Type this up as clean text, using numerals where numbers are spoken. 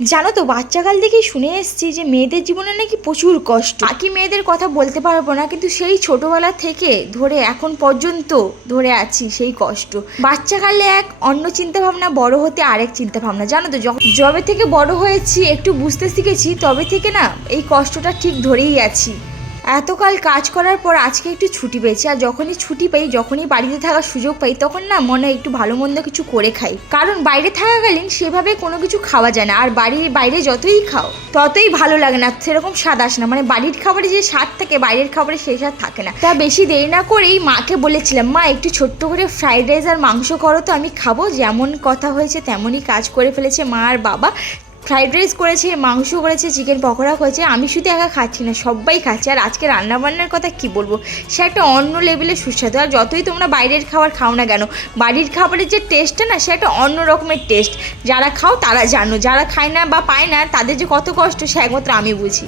জানো তো বাচ্চাকাল থেকেই শুনে এসেছি যে মেয়েদের জীবনে নাকি প্রচুর কষ্ট। বাকি মেয়েদের কথা বলতে পারবো না, কিন্তু সেই ছোটবেলা থেকে ধরে এখন পর্যন্ত ধরে আছি সেই কষ্ট। বাচ্চাকালে এক অন্য চিন্তা ভাবনা, বড় হতে আরেক চিন্তা ভাবনা। জানো তো যবে থেকে বড় হয়েছি, একটু বুঝতে শিখেছি, তবে থেকে না এই কষ্টটা ঠিক ধরেই আছি। এতকাল কাজ করার পর আজকে একটু ছুটি পেয়েছি, আর যখনই ছুটি পাই, যখনই বাড়িতে থাকার সুযোগ পাই, তখন না মনে একটু ভালো মন্দ কিছু করে খাই। কারণ বাইরে থাকাকালীন সেভাবে কোনো কিছু খাওয়া যায় না, আর বাইরে যতই খাও ততই ভালো লাগে না, সেরকম স্বাদ আসে না। মানে বাড়ির খাবারে যে স্বাদ থাকে, বাইরের খাবারে সেই স্বাদ থাকে না। তা বেশি দেরি না করেই মাকে বলেছিলাম, মা একটু ছোট্ট করে ফ্রাইড রাইস আর মাংস করো তো, আমি খাবো। যেমন কথা হয়েছে তেমনই কাজ করে ফেলেছে মা আর বাবা। ফ্রাইড রাইস করেছে, মাংস করেছে, চিকেন পকোড়া করেছে। আমি শুধু একা খাচ্ছি না, সবাই খাচ্ছে। আর আজকে রান্নাবান্নার কথা কি বলবো, সে একটা অন্য লেভেলের সুস্বাদু। আর যতই তোমরা বাইরের খাবার খাও না কেন, বাড়ির খাবারের যে টেস্টটা না, সে একটা অন্য রকমের টেস্ট। যারা খাও তারা জানো, যারা খায় না বা পায় না তাদের যে কত কষ্ট, সে একমাত্র আমি বুঝি।